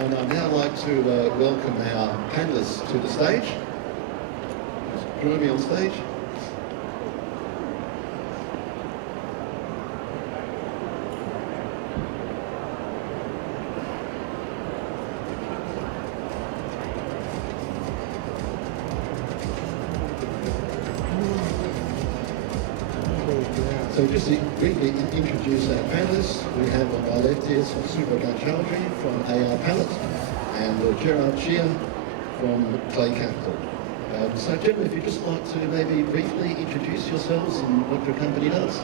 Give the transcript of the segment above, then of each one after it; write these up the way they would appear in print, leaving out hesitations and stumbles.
And I'd now like to welcome our panellists to the stage. Join me on stage. So just to briefly introduce our panellists, we have on my left here Subhra Chaudhary from AI Palette and Gerard Chia from Clay Capital. So gentlemen, if you'd just like to maybe briefly introduce yourselves and what your company does.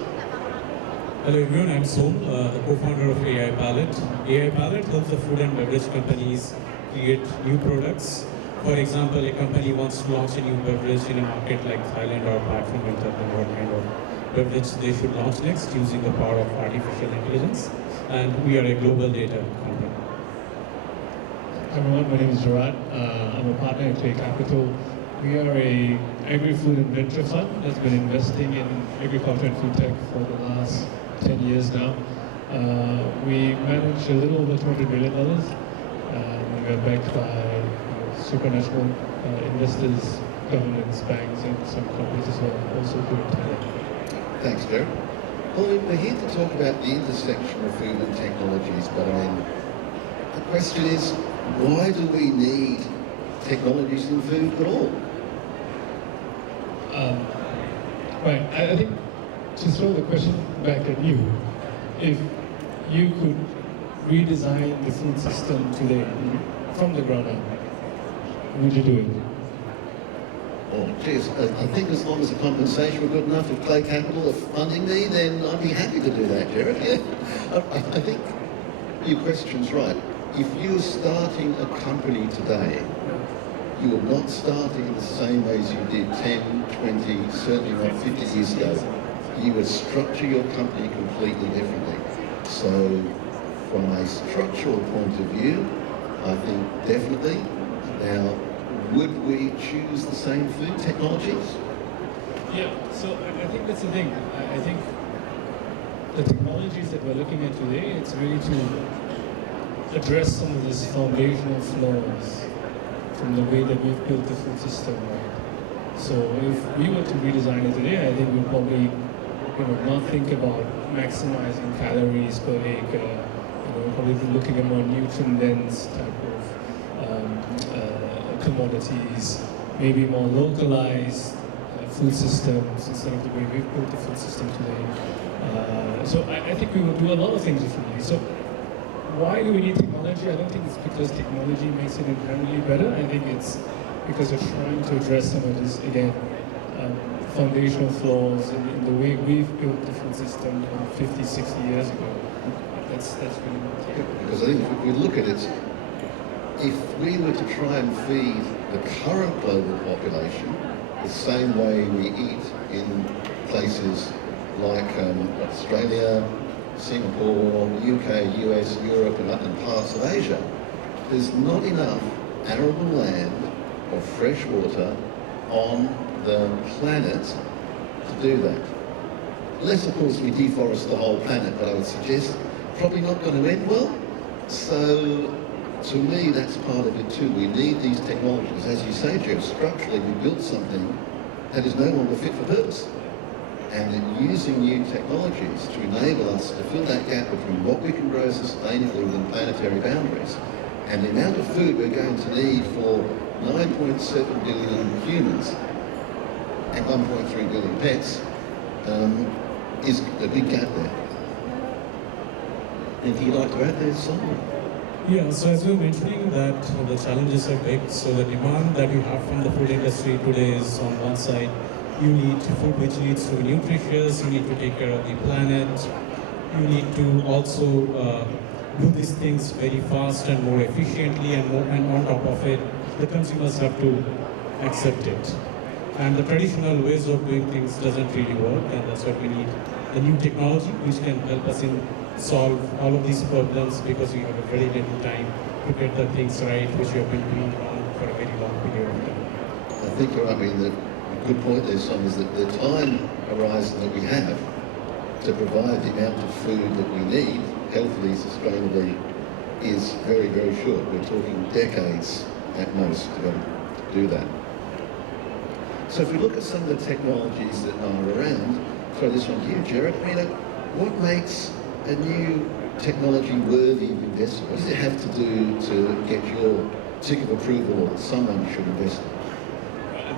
Hello everyone, I'm Som, the co-founder of AI Palette. AI Palette helps the food and beverage companies create new products. For example, a company wants to launch a new beverage in a market like Thailand or platform and what kind of beverage they should launch next using the power of artificial intelligence. And we are a global data company. Hi everyone, my name is Gerard. I'm a partner at Clay Capital. We are a agri-food and venture fund that's been investing in agriculture and food tech for the last 10 years now. We manage a little over $200 million. We are backed by supranational investors, governments, banks, and some companies as well, also here in Thailand. Thanks, Derek. Well, we're here to talk about the intersection of food and technologies, but I mean, the question is, why do we need technologies in food at all? Right, I think to throw the question back at you, if you could redesign the food system today from the ground up, would you do it? Oh, geez, I think as long as the compensation were good enough, if Clay Capital are funding me, then I'd be happy to do that, Jared. Yeah. I think your question's right. If you're starting a company today, you are not starting the same way as you did 10, 20, certainly not 50 years ago. You would structure your company completely differently. So from a structural point of view, I think definitely. Now, would we choose the same food technologies? Yeah, so I think that's the thing. I think the technologies that we're looking at today, it's really to address some of these foundational flaws from the way that we've built the food system, right? So if we were to redesign it today, I think we'd probably not think about maximizing calories per acre, probably be looking at more nutrient-dense type of commodities, maybe more localized food systems instead of the way we've built the food system today. So I think we will do a lot of things differently. So why do we need technology? I don't think it's because technology makes it inherently better. I think it's because we're trying to address some of these, again, foundational flaws in the way we've built the food system 50, 60 years ago. That's really important. Because I think if we look at it, if we were to try and feed the current global population the same way we eat in places like Australia, Singapore, UK, US, Europe, and parts of Asia, there's not enough arable land or fresh water on the planet to do that. Unless, of course, we deforest the whole planet, but I would suggest probably not going to end well. So, to me, that's part of it too. We need these technologies. As you say, Jeff, structurally we built something that is no longer fit for purpose. And using new technologies to enable us to fill that gap between what we can grow sustainably within planetary boundaries and the amount of food we're going to need for 9.7 billion humans and 1.3 billion pets is a big gap there. Anything you'd like to add there, Simon? Yeah, so as we were mentioning that the challenges are big, so the demand that you have from the food industry today is on one side, you need food which needs to be nutritious, you need to take care of the planet, you need to also do these things very fast and more efficiently, and on top of it, the consumers have to accept it. And the traditional ways of doing things doesn't really work, and that's what we need. The new technology which can help us in solve all of these problems, because we have a very little time to get the things right, which we have been doing wrong for a very long period of time. I think you're right. I mean, the good point there, Son, is that the time horizon that we have to provide the amount of food that we need, healthily, sustainably, is very, very short. We're talking decades at most to do that. So if we look at some of the technologies that are around, throw this one to you, Jared. I mean, what makes a new technology worthy of investment? What does it have to do to get your tick of approval or that someone should invest in?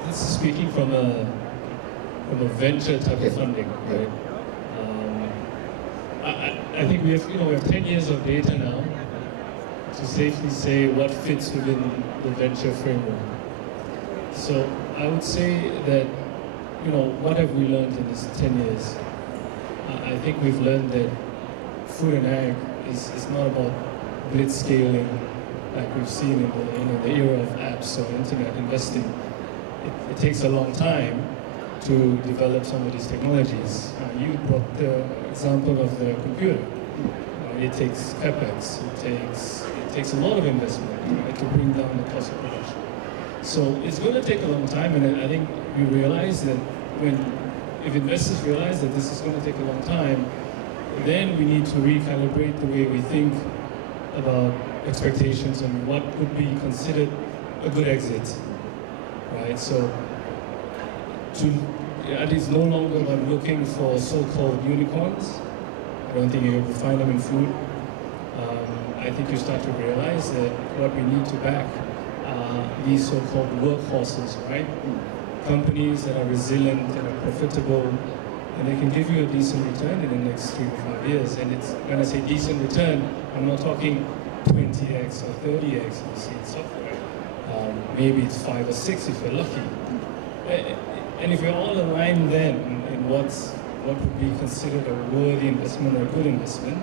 This is speaking from a venture type of funding, right? I think we have 10 years of data now to safely say what fits within the venture framework. So I would say that, what have we learned in this 10 years? I think we've learned that food and ag is not about blitz scaling like we've seen in the era of apps or internet investing. It takes a long time to develop some of these technologies. You brought the example of the computer. It takes CapEx, it takes a lot of investment, right, to bring down the cost of production. So it's going to take a long time, and I think we realize that if investors realize that this is going to take a long time, then we need to recalibrate the way we think about expectations and what would be considered a good exit, right? So it is no longer about looking for so-called unicorns. I don't think you will find them in food. I think you start to realize that what we need to back are these so-called workhorses, right? Companies that are resilient, that are profitable, and they can give you a decent return in the next 3 to 5 years. And it's, when I say decent return, I'm not talking 20x or 30x you see in software. Maybe it's 5 or 6 if you're lucky. And if we're all aligned then in what would be considered a worthy investment or a good investment,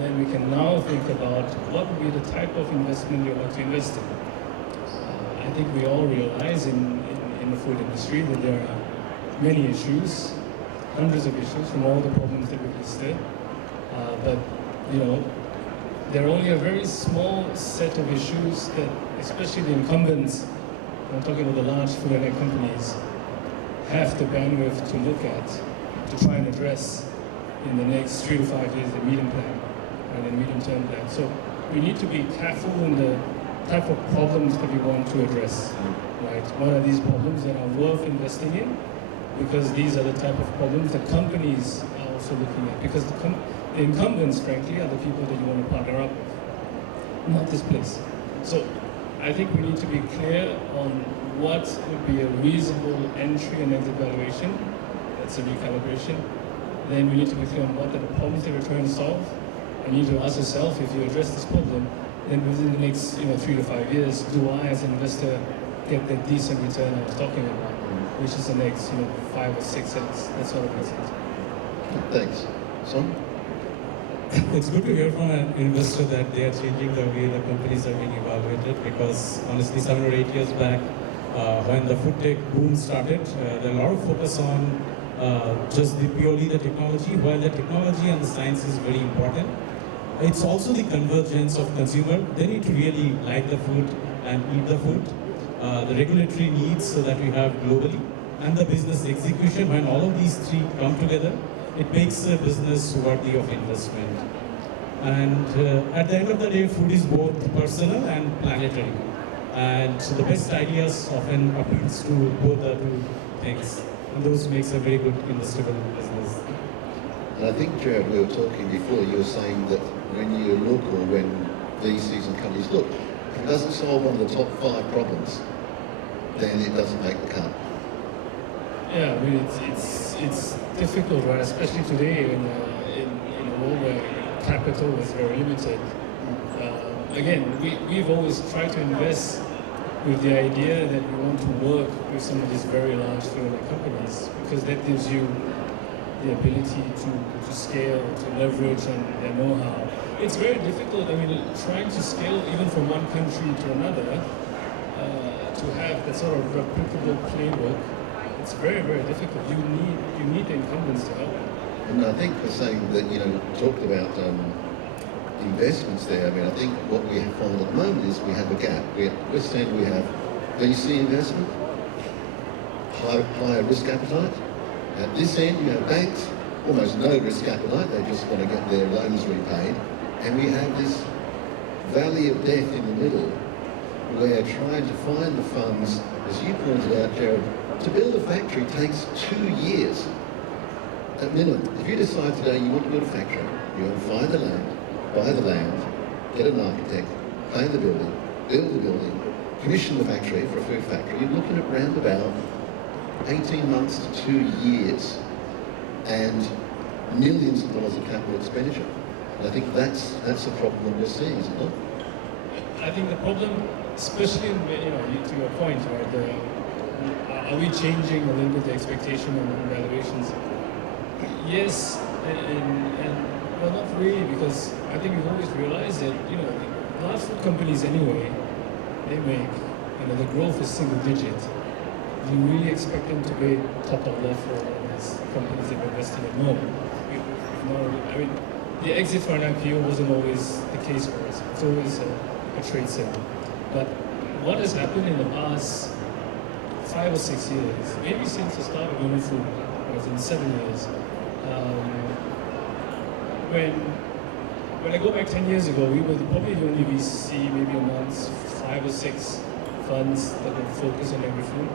then we can now think about what would be the type of investment you want to invest in. I think we all realize in the food industry that there are many issues, hundreds of issues from all the problems that we've listed. But there are only a very small set of issues that, especially the incumbents, I'm talking about the large food and ag companies, have the bandwidth to look at, to try and address in the next 3 to 5 years, the medium plan and the medium-term plan. So we need to be careful in the type of problems that we want to address, right? What are these problems that are worth investing in? Because these are the type of problems that companies are also looking at. Because the incumbents, frankly, are the people that you want to partner up with, not this place. So I think we need to be clear on what would be a reasonable entry and exit valuation. That's a recalibration. Then we need to be clear on what are the problems that we're trying to solve. And you need to ask yourself, if you address this problem, then within the next 3 to 5 years, do I as an investor get that decent return I was talking about, which is the next 5 or 6x? That sort of makes sense. Thanks. Son? It's good to hear from an investor that they are changing the way the companies are being evaluated, because honestly 7 or 8 years back, when the FoodTech boom started, there was a lot of focus on just purely the technology. While the technology and the science is very important, it's also the convergence of consumer. They need to really like the food and eat the food. The regulatory needs that we have globally, and the business execution. When all of these three come together, it makes a business worthy of investment. And at the end of the day, food is both personal and planetary. And so the best ideas often appeals to both the two things. And those makes a very good investable business. And I think, Jared, we were talking before, you were saying that when you look, or when VCs and companies look, if it doesn't solve one of the top 5 problems, then it doesn't make the cut. Yeah, I mean, it's difficult, right? Especially today in a world where capital is very limited. Again, we've always tried to invest with the idea that we want to work with some of these very large food companies, because that gives you the ability to scale, to leverage on their know-how. It's very difficult, I mean, trying to scale even from one country to another, to have that sort of replicable playbook. It's very, very difficult. You need the incumbents to help. And I think we're saying that, talked about investments there. I mean, I think what we find at the moment is we have a gap. We're saying we have VC investment, higher risk appetite. At this end, you have banks, almost no risk appetite. They just want to get their loans repaid. And we have this valley of death in the middle, where trying to find the funds, as you pointed out, Jared, to build a factory takes 2 years at minimum. If you decide today you want to build a factory, you want to find the land, buy the land, get an architect, plan the building, build the building, commission the factory for a food factory, you're looking at around about 18 months to 2 years and millions of dollars of capital expenditure. And I think that's the problem that we're seeing, isn't it? I think the problem, especially to your point, right? Are we changing a little bit the expectation on valuations? Yes, and well, not really, because I think we've always realized that large food companies anyway, they make the growth is single digit. You really expect them to be top or left for these companies that are investing in more. I mean, the exit for an IPO wasn't always the case for us. It's always a trade sale. But what has happened in the past 5 or 6 years, maybe since the start of Union Food, was in 7 years, when I go back 10 years ago, we were probably the only VC, maybe amongst 5 or 6 funds that would focus on agri-food.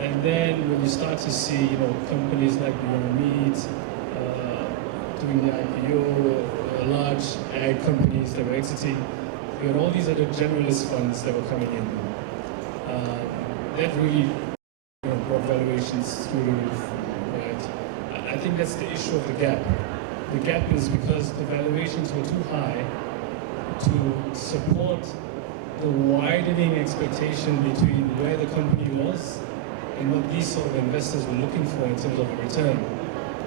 And then when you start to see, companies like Beyond Meat doing the IPO, large ag companies that were exiting, we had all these other generalist funds that were coming in. That really brought valuations through the roof, right? I think that's the issue of the gap. The gap is because the valuations were too high to support the widening expectation between where the company was and what these sort of investors were looking for in terms of a return.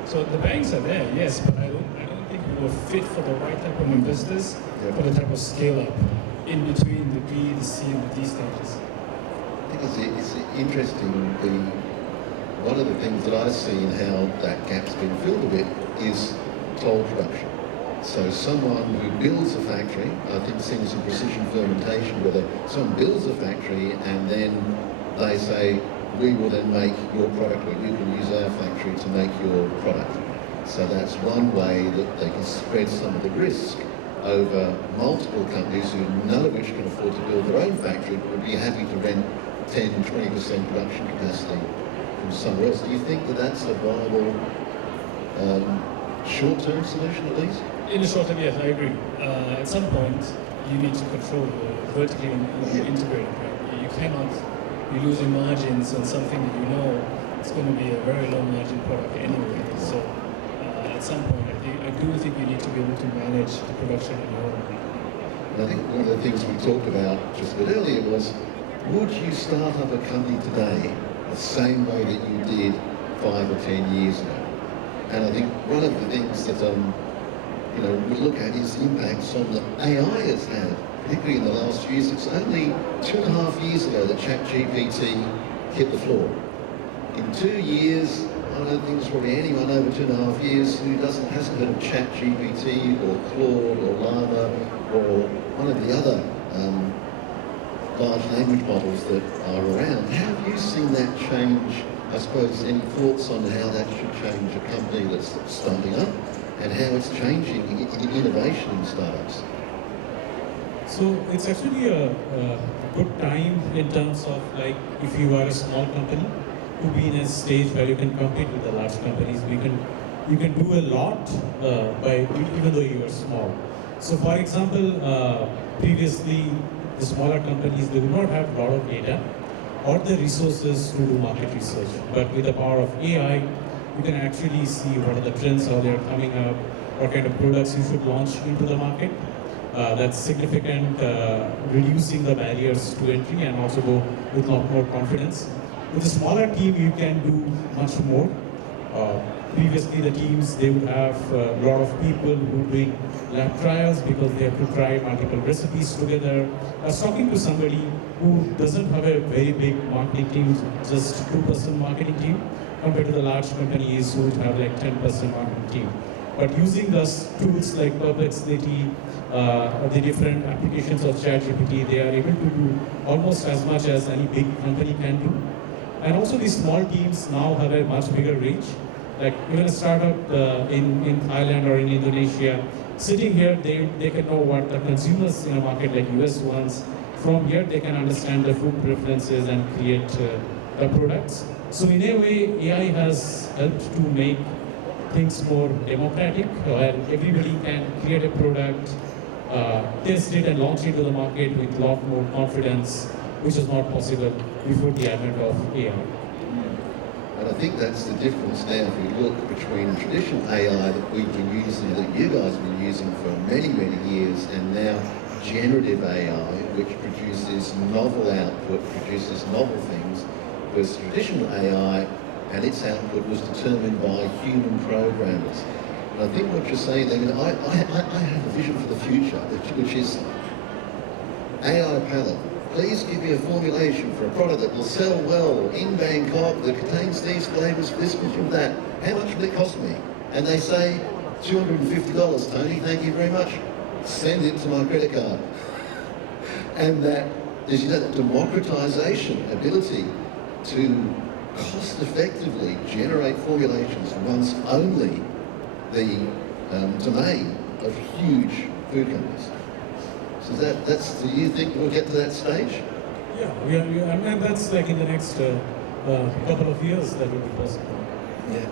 So the banks are there, yes, but I don't think we were fit for the right type of investors for the type of scale up in between the B, the C, and the D stages. I think it's interesting. One of the things that I see in how that gap's been filled a bit is toll production. So someone who builds a factory, I think seeing some precision fermentation, where someone builds a factory and then they say, we will then make your product, or you can use our factory to make your product. So that's one way that they can spread some of the risk over multiple companies who none of which can afford to build their own factory, but would be happy to rent 10, 20% production capacity from somewhere else. Do you think that that's a viable short-term solution at least? In the short term, yes, I agree. At some point, you need to control vertically integrated. Right? You cannot be losing margins on something that it's going to be a very low margin product anyway. So at some point, I do think you need to be able to manage the production on your own. And I think one of the things we talked about just a bit earlier was, would you start up a company today the same way that you did 5 or 10 years ago? And I think one of the things that we look at is the impacts on that AI has had, particularly in the last few years. It's only 2.5 years ago that ChatGPT hit the floor. In 2 years, I don't think there's probably anyone over 2.5 years who hasn't heard of ChatGPT or Claude or Llama or one of the other large language models that are around. How have you seen that change? I suppose any thoughts on how that should change a company that's starting up and how it's changing innovation in startups? So it's actually a good time in terms of, like, if you are a small company, to be in a stage where you can compete with the large companies. You can do a lot even though you are small. So for example, previously the smaller companies, they would not have a lot of data or the resources to do market research. But with the power of AI, you can actually see what are the trends, how they are coming up, what kind of products you should launch into the market. That's significant, reducing the barriers to entry and also go with a lot more confidence. With a smaller team, you can do much more. Previously, the teams, they would have a lot of people who doing lab trials because they have to try multiple recipes together. I was talking to somebody who doesn't have a very big marketing team, just 2% marketing team, compared to the large companies who would have like 10% marketing team. But using those tools like Perplexity, the different applications of ChatGPT, they are able to do almost as much as any big company can do. And also these small teams now have a much bigger reach. Like even a startup in Thailand or in Indonesia, sitting here, they can know what the consumers in a market like US wants. From here, they can understand the food preferences and create the products. So in a way, AI has helped to make things more democratic, where everybody can create a product, test it and launch it to the market with a lot more confidence, which is not possible before the advent of AI. And I think that's the difference now if you look between traditional AI that we've been using, that you guys have been using for many, many years, and now generative AI, which produces novel output, produces novel things, versus traditional AI, and its output was determined by human programmers. And I think what you're saying there, I have a vision for the future, which is AI palette. Please give me a formulation for a product that will sell well in Bangkok, that contains these flavors, this, from that. How much will it cost me? And they say, $250, Tony, thank you very much. Send it to my credit card. And that there's that democratization ability to cost-effectively generate formulations once only the domain of huge food companies. So do you think we'll get to that stage? Yeah, and that's like in the next couple of years that will be possible. Yeah,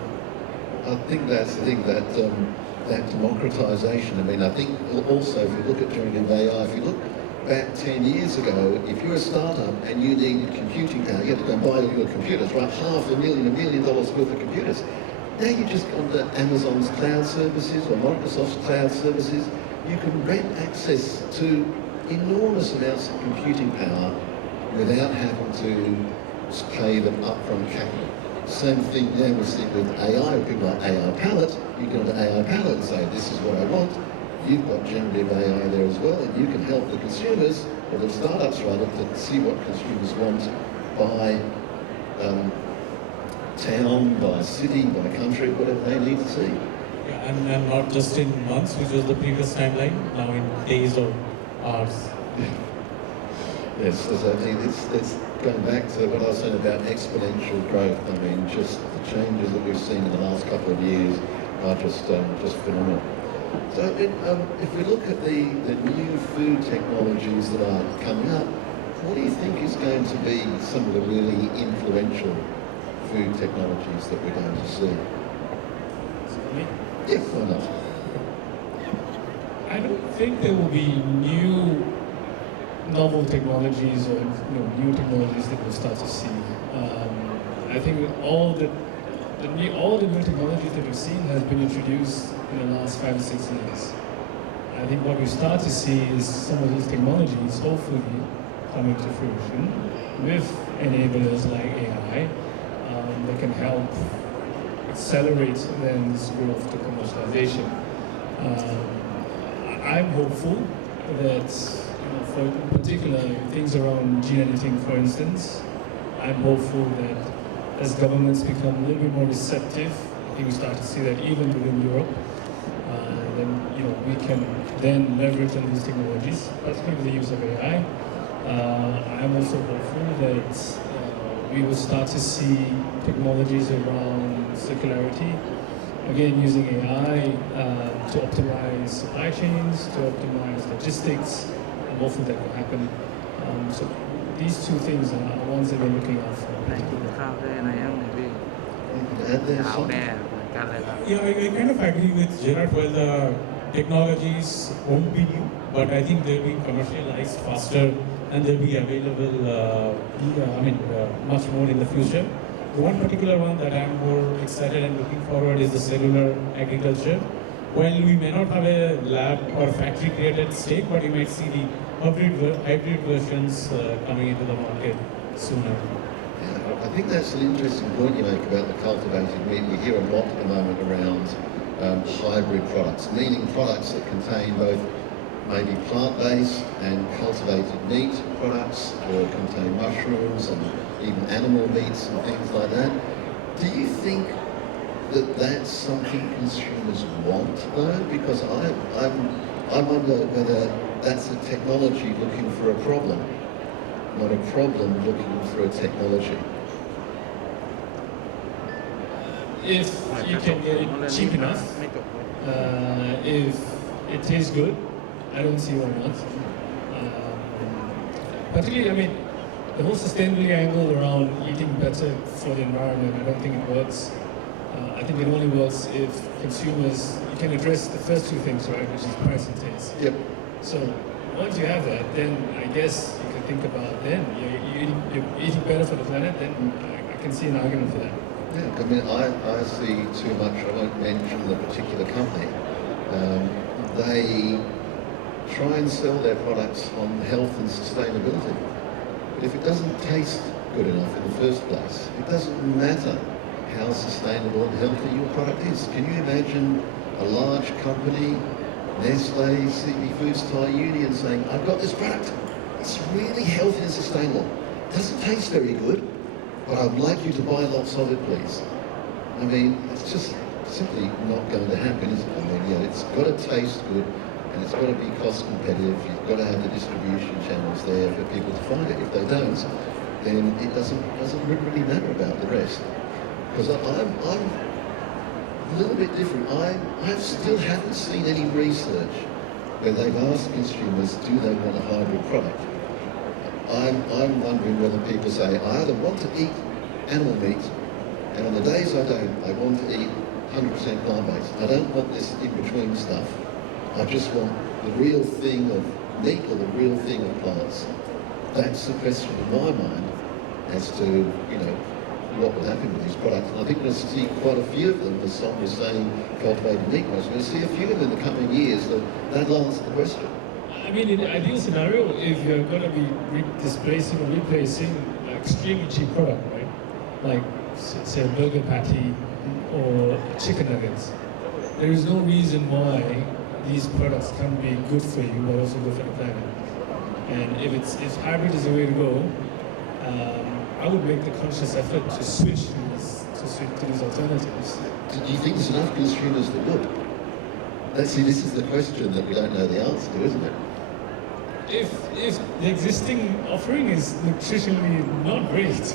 I think that's the thing, that democratization. I mean, I think also if you look at generative AI, if you look back 10 years ago, if you're a startup and you needed computing power, you had to go and buy all your computers, right? $500,000, $1 million worth of computers. Now you just go to Amazon's cloud services or Microsoft's cloud services. You can rent access to enormous amounts of computing power without having to pay them upfront capital. Same thing now we see with AI, with people like AI Palette. You go to AI Palette and say, this is what I want. You've got generative AI there as well, and you can help the consumers, or the startups rather, to see what consumers want by town, by city, by country, whatever they need to see. Yeah, and not just in months, which was the previous timeline, now in days or hours. Yes, it's going back to what I was saying about exponential growth. I mean, just the changes that we've seen in the last couple of years are just phenomenal. So if we look at the new food technologies that are coming up, what do you think is going to be some of the really influential food technologies that we're going to see? Yeah, why not? I don't think there will be new novel technologies or new technologies that we'll start to see. I think all the new technologies that we've seen has been introduced in the last 5 to 6 years. I think what we start to see is some of these technologies hopefully coming to fruition with enablers like AI that can help accelerate then this growth to commercialization. I'm hopeful that, for in particular things around gene editing, for instance, I'm hopeful that as governments become a little bit more receptive, I think we start to see that even within Europe, then we can then leverage on these technologies, particularly the use of AI. I'm also hopeful that we will start to see technologies around circularity, again using AI to optimize supply chains, to optimize logistics, and hopefully that will happen. So these two things are ones that we're looking out for. Yeah, I kind of agree with Gerard. Well, the technologies won't be new, but I think they'll be commercialized faster and they'll be available, much more in the future. The one particular one that I'm more excited and looking forward is the cellular agriculture. While we may not have a lab or factory created steak, but you might see the hybrid versions coming into the market sooner. Yeah, I think that's an interesting point you make about the cultivated meat. We hear a lot at the moment around hybrid products, meaning products that contain both maybe plant-based and cultivated meat products, or contain mushrooms and even animal meats and things like that. Do you think that that's something consumers want though? Because I wonder whether that's a technology looking for a problem, not a problem looking for a technology. If you can get it cheap enough, if it tastes good. I don't see why not. Particularly, I mean, the whole sustainability angle around eating better for the environment, I don't think it works. I think it only works if consumers, you can address the first two things, right, which is price and taste. Yep. So once you have that, then I guess you can think about then you're eating better for the planet, then I can see an argument for that. Yeah, I mean, I see too much, I won't mention the particular company. They try and sell their products on health and sustainability. But if it doesn't taste good enough in the first place, it doesn't matter how sustainable and healthy your product is. Can you imagine a large company, Nestle, CB Foods, Thai Union saying, I've got this product, it's really healthy and sustainable. It doesn't taste very good, but I'd like you to buy lots of it, please. I mean, it's just simply not going to happen, is it? I mean, yeah, it's got to taste good, and it's got to be cost competitive. You've got to have the distribution channels there for people to find it. If they don't, then it doesn't really matter about the rest. Because I'm a little bit different. I still haven't seen any research where they've asked consumers, do they want a hybrid product? I'm wondering whether people say, I either want to eat animal meat, and on the days I don't, I want to eat 100% plant-based. I don't want this in-between stuff. I just want the real thing of meat or the real thing of plants. That's the question in my mind as to, you know, what will happen with these products. And I think we're going to see quite a few of them, as Tom was saying, cultivated meat. We're going to see a few of them in the coming years that'll answer the question. I mean, in the ideal scenario, if you're going to be displacing or replacing an extremely cheap product, right? Like, say, a burger patty or chicken nuggets, there is no reason why these products can't be good for you, but also good for the planet. And if hybrid is the way to go, I would make the conscious effort to switch to these alternatives. Do you think there's enough consumers that would? This is the question that we don't know the answer to, isn't it? If the existing offering is nutritionally not great,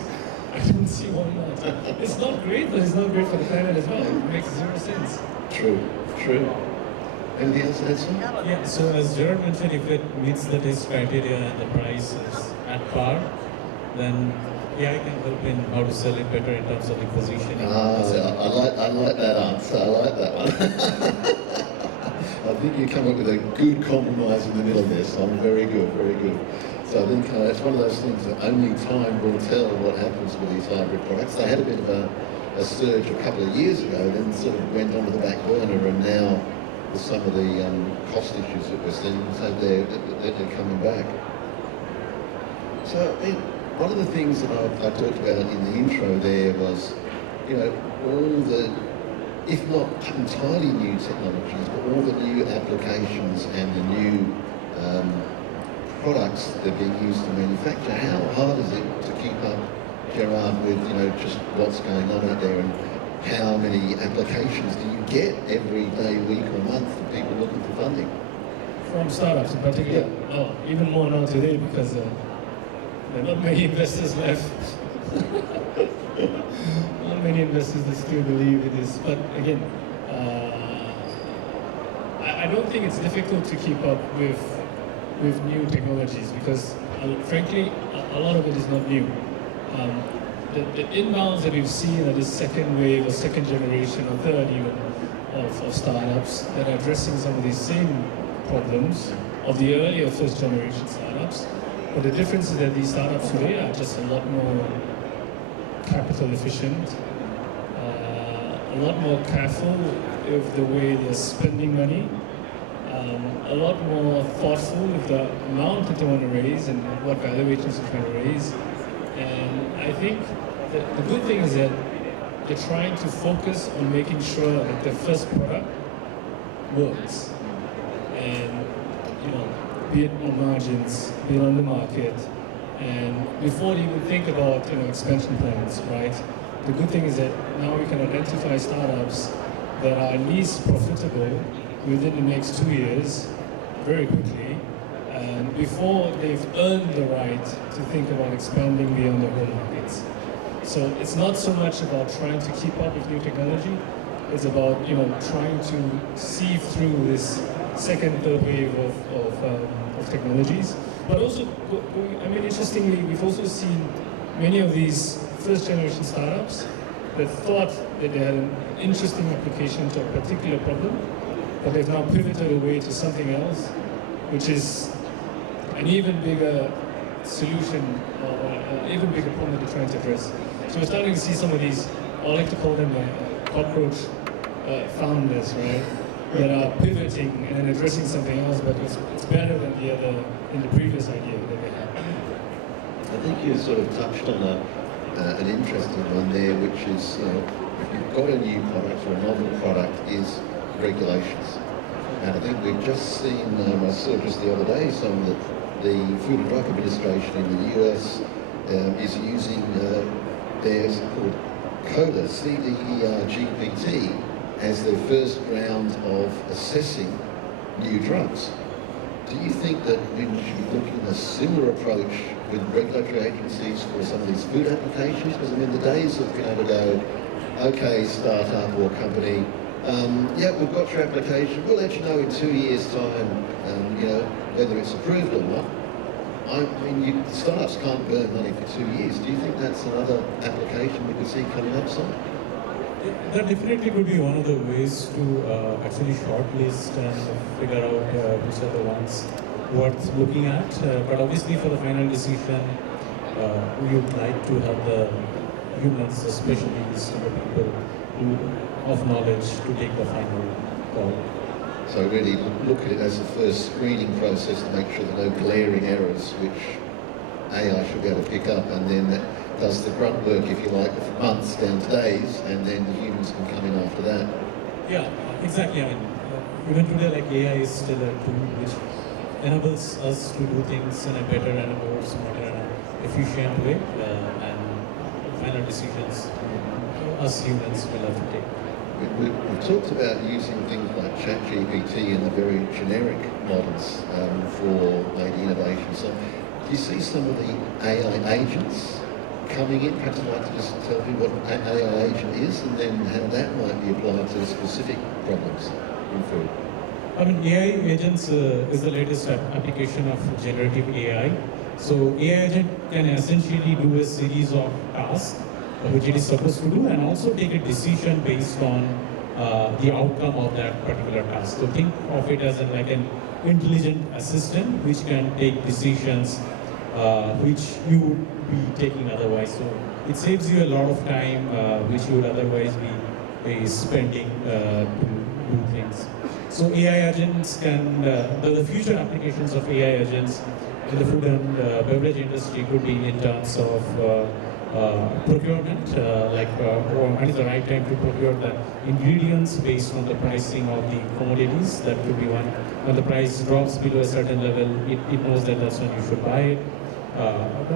I don't see why not. It's not great, but it's not great for the planet as well. It makes zero sense. True. Anything else to add, sir? Yeah, so as Gerard mentioned, if it meets the taste criteria and the price is at par, then AI can help in how to sell it better in terms of the positioning. I like that answer. I like that one. I think you come up with a good compromise in the middle there, Simon. Very good. So I think it's one of those things that only time will tell what happens with these hybrid products. They had a bit of a surge a couple of years ago, then sort of went onto the back burner, and now with some of the cost issues that we're seeing, so they're coming back. So I mean, one of the things that I talked about in the intro there was, you know, all the, if not entirely new technologies, but all the new applications and the new products that are being used to manufacture. How hard is it to keep up, Gerard, with, you know, just what's going on out there, and how many applications do you get every day, week or month from people looking for funding? From startups in particular? Yeah. Oh, even more now today, because there are not many investors left. Not many investors that still believe in this. But again, I don't think it's difficult to keep up with new technologies, because frankly, a lot of it is not new. The inbounds that we've seen are this second wave or second generation or third even of startups that are addressing some of these same problems of the earlier first generation startups. But the difference is that these startups today are just a lot more capital efficient, a lot more careful with the way they're spending money, a lot more thoughtful with the amount that they want to raise and what valuations they're trying to raise. And I think the good thing is that they're trying to focus on making sure that their first product works. And, you know, be it on margins, be it on the market, and before they even think about, you know, expansion plans, right? The good thing is that now we can identify startups that are at least profitable within the next 2 years, very quickly, and before they've earned the right to think about expanding beyond their home markets. So it's not so much about trying to keep up with new technology, it's about, you know, trying to sieve through this second, third wave of technologies. But also, interestingly, we've also seen many of these first generation startups that thought that they had an interesting application to a particular problem, but they've now pivoted away to something else, which is an even bigger solution or an even bigger problem that they're trying to address. So we're starting to see some of these, I like to call them cockroach founders, right? That are pivoting and addressing something else, but it's better than the previous idea that they had. I think you sort of touched on an interesting one there, which is if you've got a new product or a novel product, is regulations. And I think we've just seen, I saw just the other day, some of the Food and Drug Administration in the US is using their called CODA, CDER-GPT, as their first round of assessing new drugs. Do you think that we should be looking at a similar approach with regulatory agencies for some of these food applications? Because I mean, the days of being able to go, okay, startup or company, yeah, we've got your application, we'll let you know in 2 years' time, whether it's approved or not. I mean, startups can't burn money for 2 years. Do you think that's another application we could see coming up soon? That definitely could be one of the ways to actually shortlist and figure out which are the ones worth looking at. But obviously for the final decision, we would like to have the humans, especially these people of knowledge, to take the final call. So really look at it as a first screening process to make sure there are no glaring errors which AI should be able to pick up, and then that does the grunt work, if you like, for months down to days, and then the humans can come in after that. Yeah, exactly. I mean, even today, like AI is still a tool which enables us to do things in a better and a more smarter and efficient way, and final decisions us humans will have to take. We've talked about using things like ChatGPT and the very generic models for maybe innovation. So do you see some of the AI agents coming in? Perhaps I'd like to just tell me what an AI agent is and then how that might be applied to specific problems in food. I mean, AI agents is the latest application of generative AI. So AI agent can essentially do a series of tasks which it is supposed to do, and also take a decision based on the outcome of that particular task. So think of it as like an intelligent assistant which can take decisions which you would be taking otherwise. So it saves you a lot of time which you would otherwise be spending to do things. So AI agents can, the future applications of AI agents in the food and beverage industry could be in terms of procurement, when is the right time to procure the ingredients based on the pricing of the commodities. That could be one. When the price drops below a certain level, it knows that that's when you should buy it.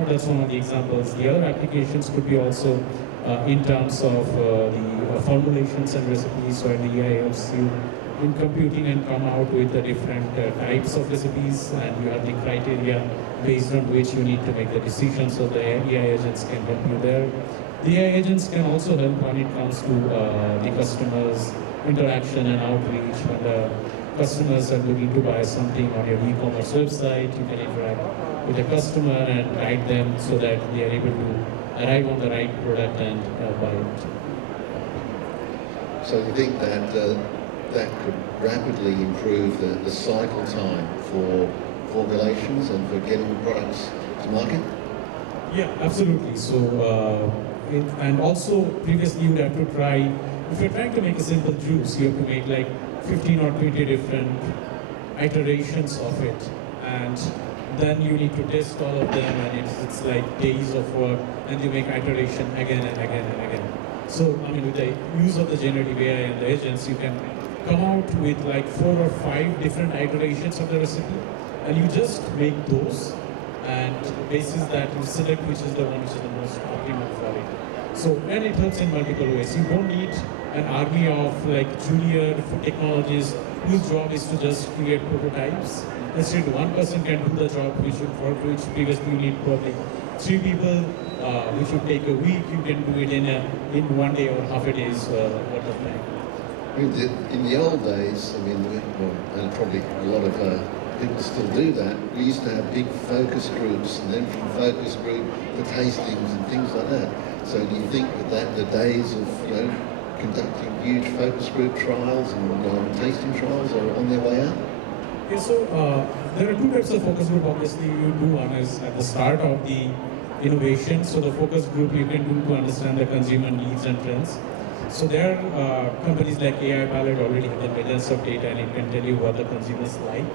That's one of the examples. The other applications could be also in terms of the formulations and recipes. So the AI helps you in computing and come out with the different types of recipes, and you have the criteria based on which you need to make the decision. So the AI agents can help you there. The AI agents can also help when it comes to the customers' interaction and outreach. When the customers are looking to buy something on your e-commerce website, you can interact with the customer and guide them so that they are able to arrive on the right product and buy it. So you think that that could rapidly improve the cycle time for formulations and for getting products to market? Yeah, absolutely. So, and also previously you would have to try, if you're trying to make a simple juice, you have to make like 15 or 20 different iterations of it. And then you need to test all of them, and it's like days of work, and you make iteration again and again and again. So, I mean, with the use of the generative AI and the agents, you can come out with like 4 or 5 different iterations of the recipe, and you just make those, and basis that you select which is the one which is the most optimal for it. So, and it helps in multiple ways. You don't need an army of like junior food technologists whose job is to just create prototypes. Instead, one person can do the job for which previously you need probably 3 people, which would take a week. You can do it in 1 day or half a day's worth of time. mean, in the old days, I mean, well, and probably a lot of people still do that. We used to have big focus groups, and then from focus group to tastings and things like that. So do you think that the days of conducting huge focus group trials and tasting trials are on their way out? Yeah, so there are two types of focus group. Obviously, you do one is at the start of the innovation. So the focus group you can do to understand the consumer needs and trends. So there are companies like AI Palette already have the millions of data and it can tell you what the consumers like.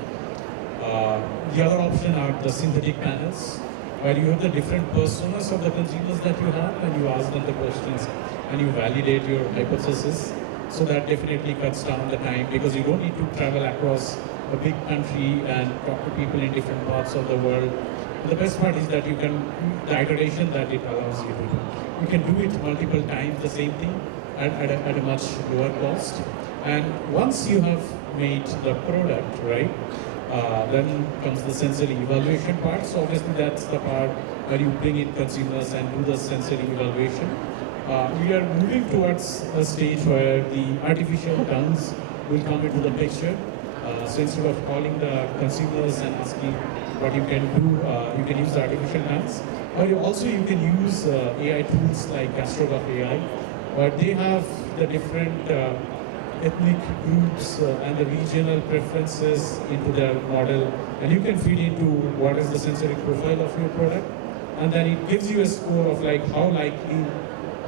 The other option are the synthetic panels, where you have the different personas of the consumers that you have and you ask them the questions and you validate your hypothesis. So that definitely cuts down the time because you don't need to travel across a big country and talk to people in different parts of the world. And the best part is that you can, the iteration that it allows you to do. You can do it multiple times, the same thing, at a much lower cost. And once you have made the product, right, then comes the sensory evaluation part. So obviously that's the part where you bring in consumers and do the sensory evaluation. We are moving towards a stage where the artificial tongues will come into the picture. So instead of calling the consumers and asking what you can do, you can use the artificial tongues. Or you can use AI tools like Gastrograph AI, where they have the different ethnic groups and the regional preferences into their model, and you can feed into what is the sensory profile of your product, and then it gives you a score of like how likely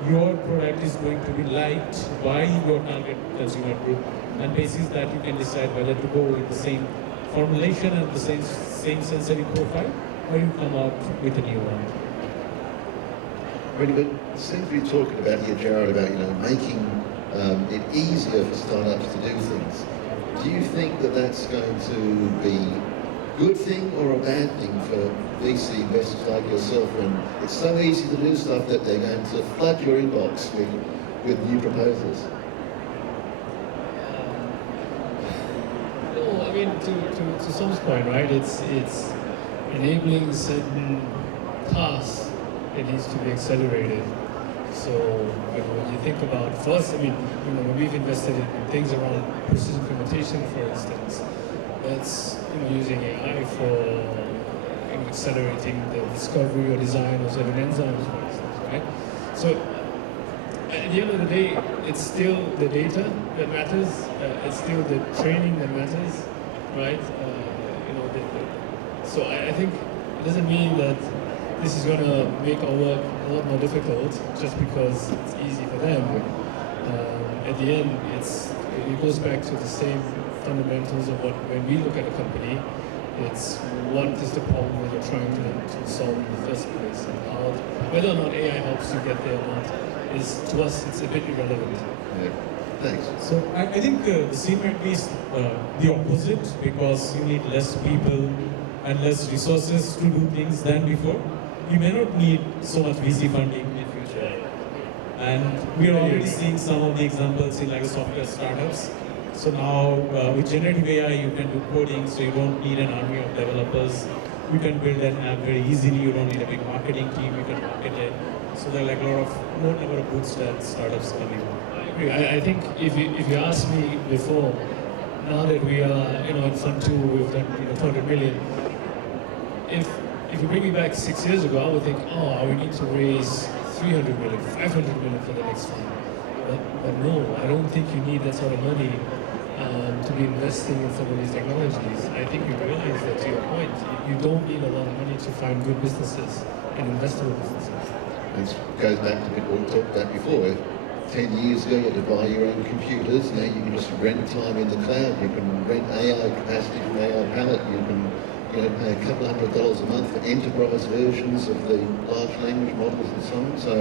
your product is going to be liked by your target consumer group, and basis that you can decide whether to go with the same formulation and the same sensory profile, or you come out with a new one. Really good. Since we're talking about here, Jared, about making it easier for startups to do things, do you think that that's going to be a good thing or a bad thing for VC investors like yourself when it's so easy to do stuff that they're going to flood your inbox with new proposals? No, I mean, to some point, right? It's enabling certain tasks that needs to be accelerated. So when you think about first, I mean, when we've invested in things around precision fermentation, for instance, that's using AI for accelerating the discovery or design of certain enzymes, for instance, right? So at the end of the day, it's still the data that matters. It's still the training that matters, right? So I think it doesn't mean that this is going to make our work a lot more difficult just because it's easy for them. At the end, it goes back to the same fundamentals of when we look at a company, it's what is the problem that you're trying to solve in the first place, and whether or not AI helps you get there or not is, to us, it's a bit irrelevant. Yeah. Thanks. So I think the scene might be the opposite, because you need less people and less resources to do things than before. You may not need so much VC funding in future. And we are already seeing some of the examples in like software startups. So now with generative AI, you can do coding, so you don't need an army of developers. You can build an app very easily. You don't need a big marketing team. You can market it. So there are like a lot of more number of bootstrap startups coming. I agree. I think if you asked me before, now that we are in Fund 2, we've done 200 million. If you bring me back 6 years ago, I would think, we need to raise 300 million, 500 million for the next fund. But no, I don't think you need that sort of money to be investing in some of these technologies. I think you realize that, to your point, you don't need a lot of money to find good businesses and investable businesses. It goes back to what we talked about before. 10 years ago, you had to buy your own computers. Now you can just rent time in the cloud. You can rent AI capacity from AI Palette. You can pay a couple $100 a month for enterprise versions of the large language models and so on. So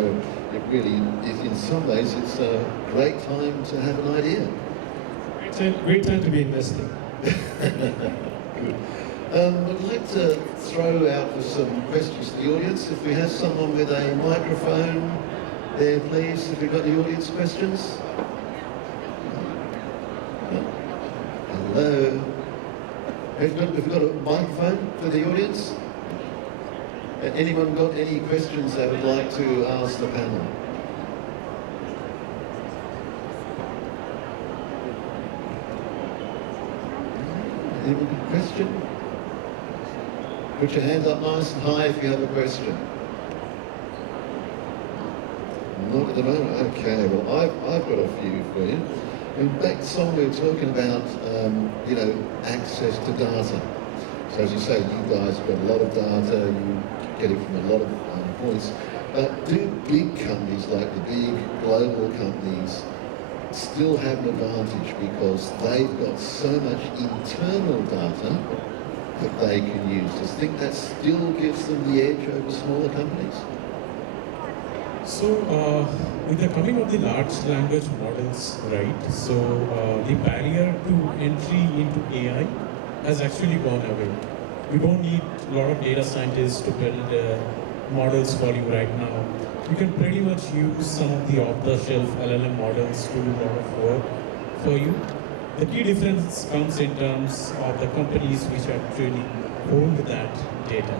it really is, in some ways, it's a great time to have an idea. Great time to be investing. Good. I'd like to throw out for some questions to the audience. If we have someone with a microphone there, please. Have we got the audience questions? Hello. Have we got a microphone for the audience? Anyone got any questions they would like to ask the panel? Anyone got a question? Put your hand up nice and high if you have a question. Not at the moment. Okay, well I've got a few for you. Back to something we were talking about, access to data. So as you say, you guys have got a lot of data, you get it from a lot of points. But do big companies like the big global companies still have an advantage because they've got so much internal data that they can use? Do you think that still gives them the edge over smaller companies? So, with the coming of the large language models, right, so the barrier to entry into AI has actually gone away. You don't need a lot of data scientists to build models for you right now. You can pretty much use some of the off-the-shelf LLM models to do a lot of work for you. The key difference comes in terms of the companies which actually hold that data.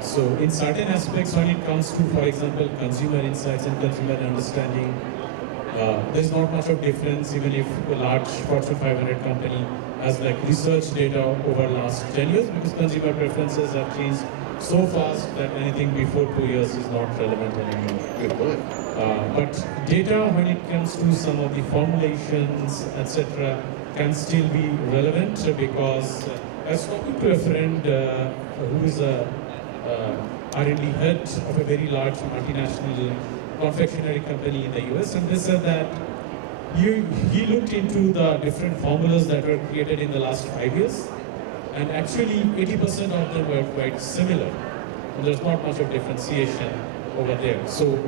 So in certain aspects, when it comes to, for example, consumer insights and consumer understanding, there's not much of difference even if a large Fortune 500 company has like research data over the last 10 years, because consumer preferences have changed so fast that anything before 2 years is not relevant anymore. Good point. But data, when it comes to some of the formulations, etc., can still be relevant because I was talking to a friend who is a R&D head of a very large multinational confectionery company in the US, and they said that he looked into the different formulas that were created in the last 5 years, and actually 80% of them were quite similar. And there's not much of differentiation over there. So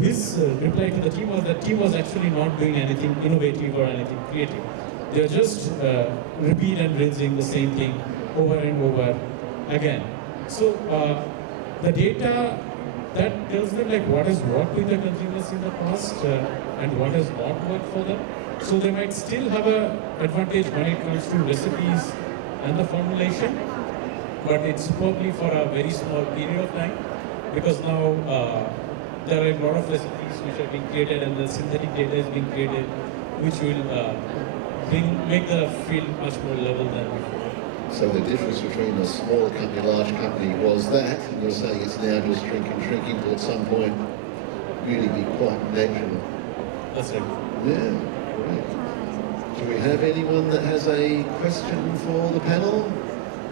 his reply to the team was that team was actually not doing anything innovative or anything creative. They're just repeat and rinsing the same thing over and over again. So the data that tells them like what has worked with the consumers in the past and what has not worked for them. So they might still have an advantage when it comes to recipes and the formulation, but it's probably for a very small period of time, because now there are a lot of recipes which are being created and the synthetic data is being created, which will make the field much more level than before. So the difference between a small company and a large company was that, and you're saying it's now just shrinking to at some point really be quite negligible. That's right. Yeah, great. Do we have anyone that has a question for the panel?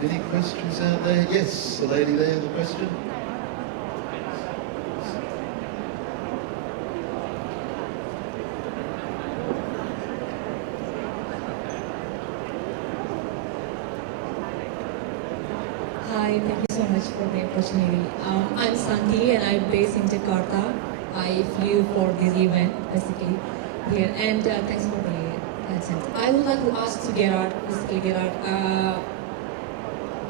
Any questions out there? Yes, the lady there, the question. Hi, thank you so much for the opportunity. I'm Santi and I'm based in Jakarta. I flew for this event basically here, and thanks for the accent. I would like to ask to Gerard,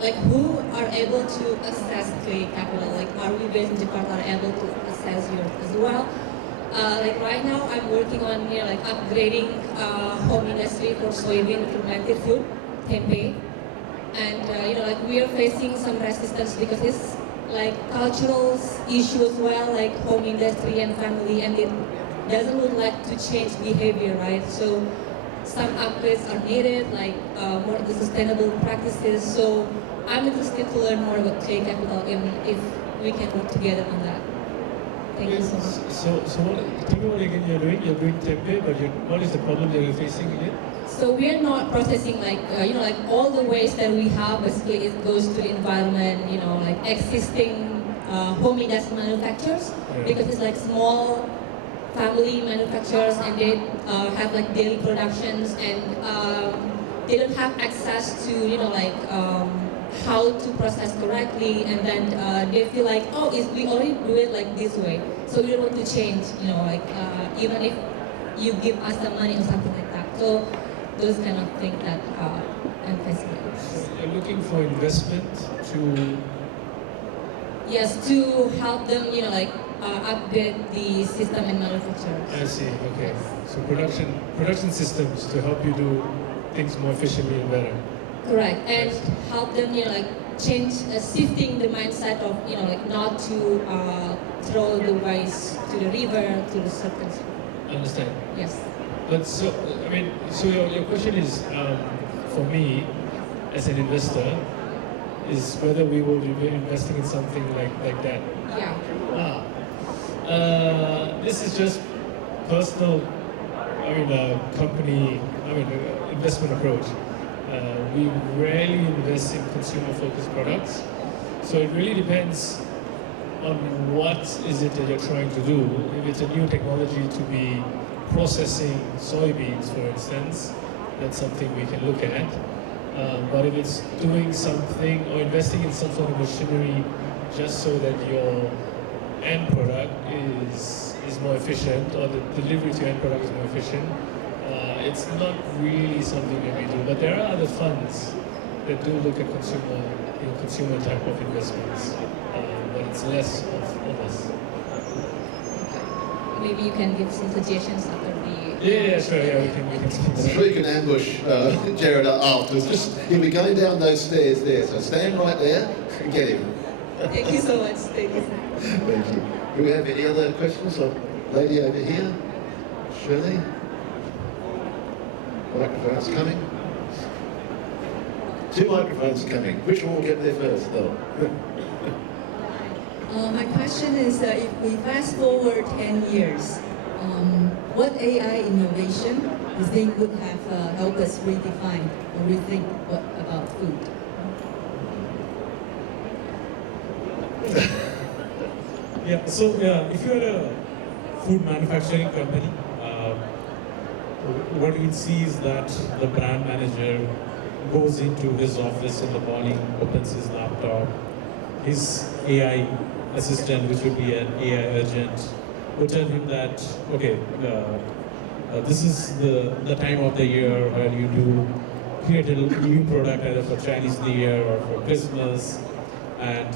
like who are able to access clay capital? Like are we based in Jakarta are able to access Europe as well? Like right now I'm working on like upgrading home industry for soybean fermented food, tempeh. And like we are facing some resistance because it's like cultural issue as well, like home industry and family, and it doesn't look like to change behavior, right? So some upgrades are needed, like more the sustainable practices. So I'm interested to learn more about clay capital, if we can work together on that. Thank you so much. So tell me what again you're doing? You're doing tempeh, but what is the problem that you're facing again? So we are not processing like like all the waste that we have. Basically, it goes to the environment. Like existing home industry manufacturers, because it's like small family manufacturers, and they have like daily productions, and they don't have access to how to process correctly, and then they feel like, oh, we already do it like this way, so we don't want to change. Even if you give us the money or something like that. So those kind of things that I'm facing. You're looking for investment to... Yes, to help them, upgrade the system and manufacture. I see, okay. So production systems to help you do things more efficiently and better. Correct, and help them, change, shifting the mindset of, not to throw the waste to the river, to the surface. Understand. Yes. But so your question is for me, as an investor, is whether we will be investing in something like that. Yeah. This is just personal, company, investment approach. We rarely invest in consumer-focused products, so it really depends on what is it that you're trying to do. If it's a new technology to be processing soybeans, for instance, that's something we can look at. But if it's doing something or investing in some sort of machinery just so that your end product is more efficient, or the delivery to your end product is more efficient, it's not really something that we do. But there are other funds that do look at consumer type of investments, but it's less of us. Maybe you can give some suggestions after the... Yeah, sure, yeah, we can I'm sure you can ambush Jared afterwards. Just, he'll be going down those stairs there, so stand right there and get him. Thank you so much. Thank you. Thank you. Do we have any other questions? Lady over here, Shirley. Microphone's coming. 2 microphones are coming. Which one will get there first, though? My question is, if we fast forward 10 years, what AI innovation you think would have helped us redefine or rethink about food? If you're a food manufacturing company, what you'll see is that the brand manager goes into his office in the morning, opens his laptop, his AI assistant, which would be an AI agent, would tell him that, okay, this is the time of the year where you do create a new product either for Chinese New Year or for Christmas, and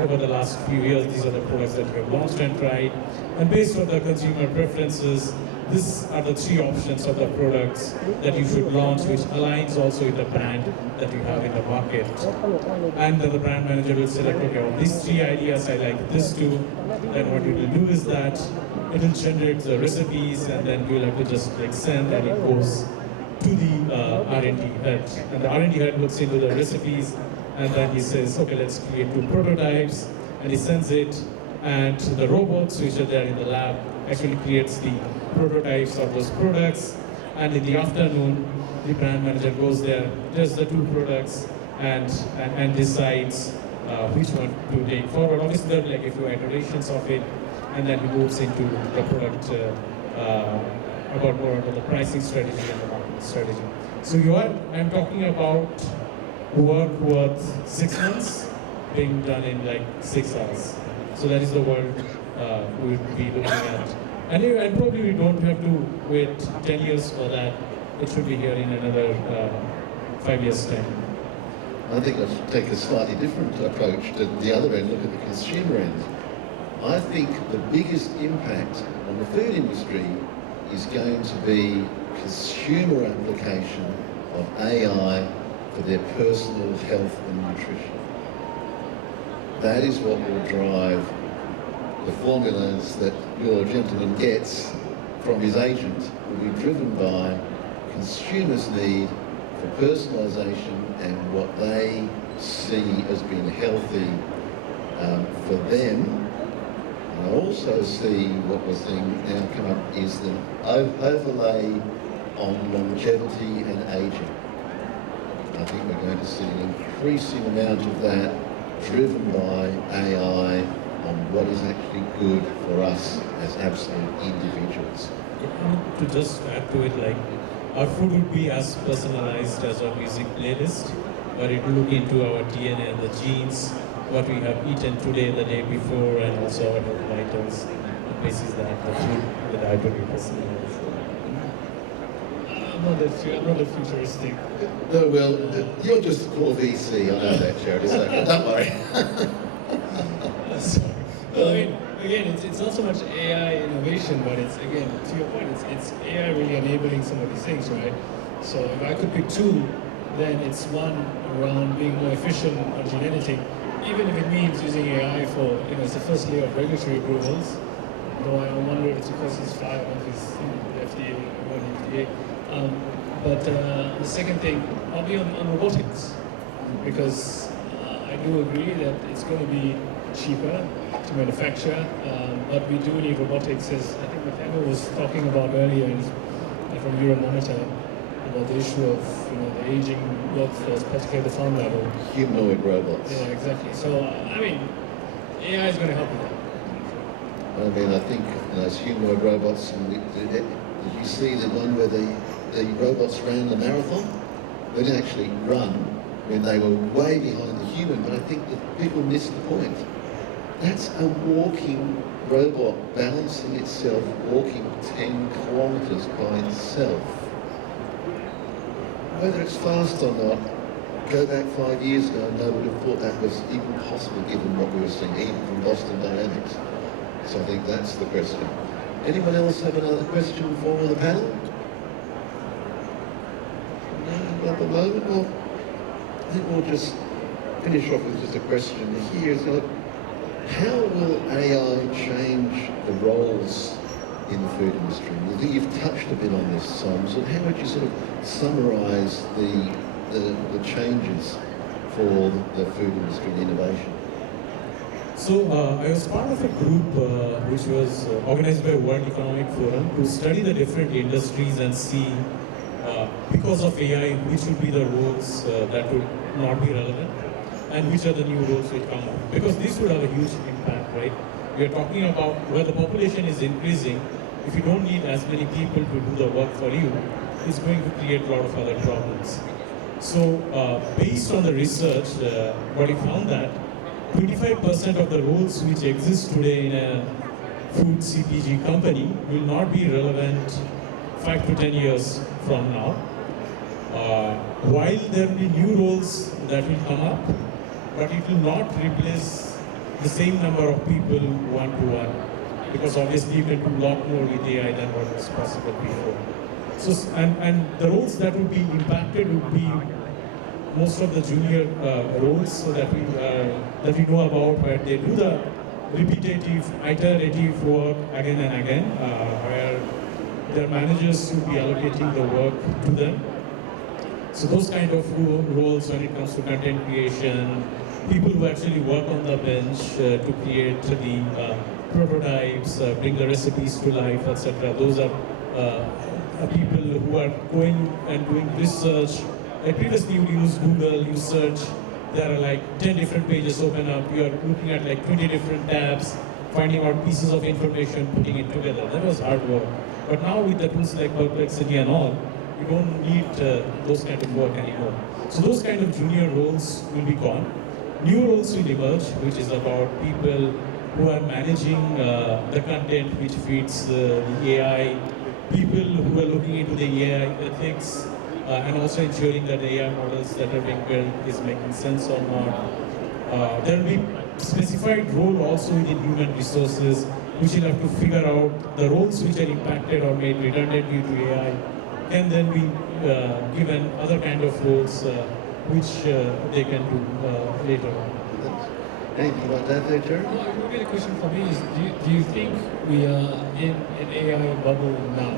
over the last few years, these are the products that we have launched and tried, and based on the consumer preferences, these are the 3 options of the products that you should launch, which aligns also with the brand that you have in the market. And then the brand manager will select, okay, well, these 3 ideas, I like this too. Then what you will do is that it will generate the recipes, and then you will have to just like send, and it goes to the R&D head. And the R&D head looks into the recipes, and then he says, okay, let's create 2 prototypes, and he sends it, and the robots which are there in the lab actually creates the prototypes of those products, and in the afternoon the brand manager goes there, does the 2 products, and decides which one to take forward. Obviously there are like a few iterations of it, and then he moves into the product about more about the pricing strategy and the marketing strategy. So I'm talking about work worth 6 months being done in like 6 hours. So that is the world we would be looking at. And probably we don't have to wait 10 years for that. It should be here in another 5 years' time. I think I should take a slightly different approach to the other end, look at the consumer end. I think the biggest impact on the food industry is going to be consumer application of AI for their personal health and nutrition. That is what will drive the formulas that your gentleman gets from his agent will be driven by consumers' need for personalisation and what they see as being healthy for them. And I also see what we're seeing now come up is the overlay on longevity and aging. I think we're going to see an increasing amount of that driven by AI on what is actually good for us as absolute individuals. To just add to it, like our food would be as personalized as our music playlist, but it will look into our DNA and the genes, what we have eaten today, the day before, and also our health vitals. It bases that the food, the diet will be personalized. I'm not that futuristic. No, well, you're just a core VC, I know that, Jared, so don't worry. Well, I mean, again, it's not so much AI innovation, but it's, again, to your point, it's AI really enabling some of these things, right? So if I could pick 2, then it's one around being more efficient on gene editing, even if it means using AI for, it's the first layer of regulatory approvals, though I wonder if it's because he's 5 of his FDA, But the second thing, I'll be on robotics, because I do agree that it's going to be cheaper to manufacture, but we do need robotics, as I think Matteo was talking about earlier from Euromonitor, about the issue of the aging workforce, particularly at the farm level. Humanoid robots. Yeah, exactly. So, I mean, AI is going to help with that. I mean, I think those humanoid robots, and did you see the one where the robots ran the marathon? They didn't actually run when they were way behind the human, but I think that people missed the point. That's a walking robot balancing itself, walking 10 kilometers by itself. Whether it's fast or not, go back 5 years ago, nobody would have thought that was even possible given what we were seeing, even from Boston Dynamics. So I think that's the question. Anyone else have another question for the panel? No, not at the moment. Well, I think we'll just finish off with just a question here. So, how will AI change the roles in the food industry? I think you've touched a bit on this, Simon. So how would you sort of summarise the changes for the food industry and innovation? So I was part of a group which was organized by World Economic Forum to study the different industries and see, because of AI, which would be the roles that would not be relevant and which are the new roles which come up. Because this would have a huge impact, right? We are talking about where the population is increasing. If you don't need as many people to do the work for you, it's going to create a lot of other problems. So based on the research, what we found that 25% of the roles which exist today in a food CPG company will not be relevant 5 to 10 years from now. While there will be new roles that will come up, but it will not replace the same number of people one-to-one, because obviously you can do a lot more with AI than what was possible before. So, and the roles that would be impacted would be most of the junior roles, so that we know about, where they do the repetitive, iterative work again and again, where their managers should be allocating the work to them. So those kind of roles when it comes to content creation, people who actually work on the bench to create the prototypes, bring the recipes to life, etc. Those are people who are going and doing research. Like previously you use Google, you search, there are like 10 different pages open up, you are looking at like 20 different tabs, finding out pieces of information, putting it together. That was hard work. But now with the tools like Perplexity and all, you don't need those kind of work anymore. So those kind of junior roles will be gone. New roles will emerge, which is about people who are managing the content which feeds the AI, people who are looking into the AI ethics, and also ensuring that the AI models that are being built is making sense or not. There will be specified role also within human resources, which will have to figure out the roles which are impacted or made redundant due to AI, can then be given other kind of roles which they can do later on. Anything about that there, Jerry? Well, maybe the question for me is, do you think we are in an AI bubble now?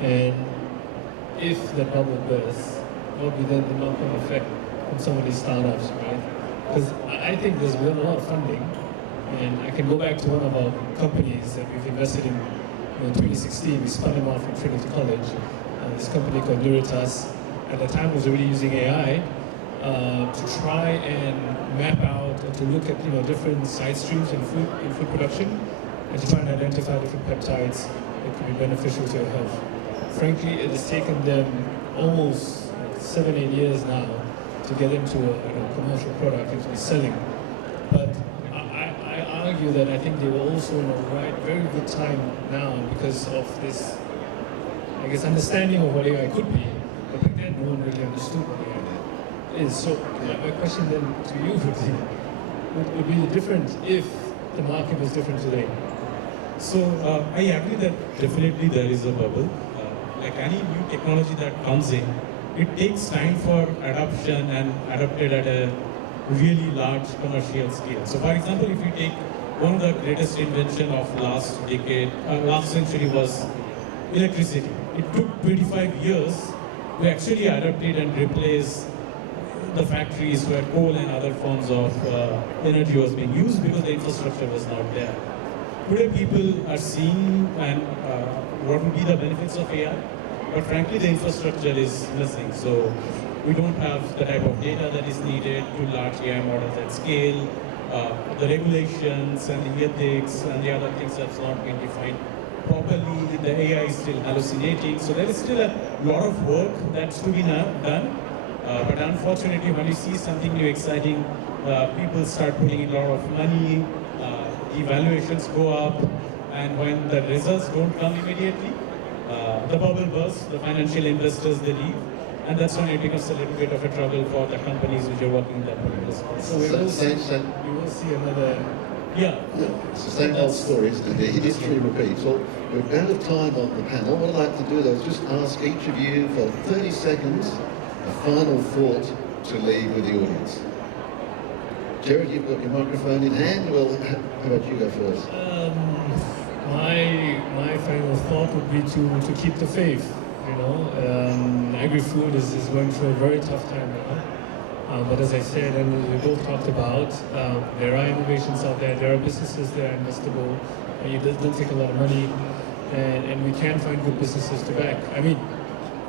And if the bubble bursts, what will be then the knock-on effect on some of these startups, right? Because I think there's been a lot of funding, and I can go back to one of our companies that we've invested in 2016. We spun them off from Trinity College. This company called Neuritas, at the time was already using AI to try and map out and to look at different side streams in food production, and to try and identify different peptides that could be beneficial to your health. Frankly, it has taken them almost 7-8 years now to get into a commercial product into selling. But I argue that I think they were also in a very good time now because of this, I guess, understanding of what AI could be. But back then, no one really understood what AI is. So my question then to you would be the difference if the market was different today. So I agree that definitely there is a bubble. Like any new technology that comes in, it takes time for adoption and adopted at a really large commercial scale. So for example, if you take one of the greatest invention of last decade, last century was electricity. It took 25 years to actually adapted and replace the factories where coal and other forms of energy was being used because the infrastructure was not there. Today people are seeing and what would be the benefits of AI, but frankly the infrastructure is missing. So we don't have the type of data that is needed to large AI models at scale. The regulations and the ethics and the other things have not been defined properly. The AI is still hallucinating. So there is still a lot of work that's to be done. But unfortunately, when you see something new, exciting, people start putting in a lot of money, evaluations go up, and when the results don't come immediately, the bubble bursts, the financial investors, they leave, and that's when it becomes a little bit of a trouble for the companies which are working in that particular space. So we will see another. Yeah. It's the same old story, isn't it? History repeats. Well, we're out of time on the panel. What I'd like to do, though, is just ask each of you for 30 seconds a final thought to leave with the audience. Jared, you've got your microphone in hand. Well, how about you go first? My final thought would be to keep the faith. You know, agri-food is going through a very tough time now. But as I said, and we both talked about, there are innovations out there. There are businesses that are investable. It doesn't take a lot of money, and we can find good businesses to back. I mean,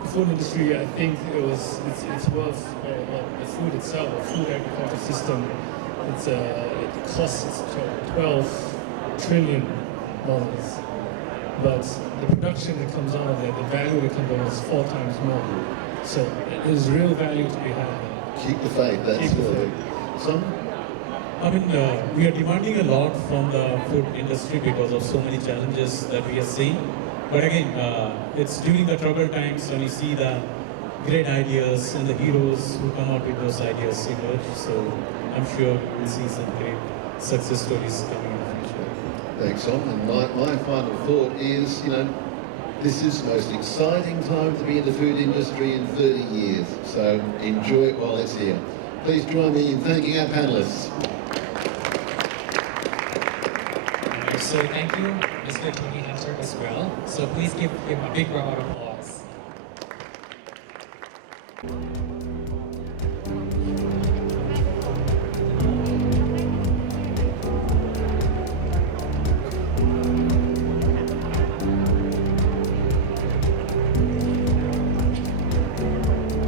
the food industry, I think it's worth the food itself, the food agriculture system. It costs $12 trillion, but the production that comes out of that, the value that comes out is 4 times more. So there's real value to be had. Keep the faith, that's good. Some? I mean, we are demanding a lot from the food industry because of so many challenges that we are seeing. But again, it's during the troubled times when you see the great ideas and the heroes who come up with those ideas emerge. So I'm sure we'll see some great success stories coming in the future. Thanks, Tom. And my final thought is, this is the most exciting time to be in the food industry in 30 years. So enjoy it while it's here. Please join me in thanking our panelists. So thank you, Mr. Tony Hunter as well. So please give him a big round of applause.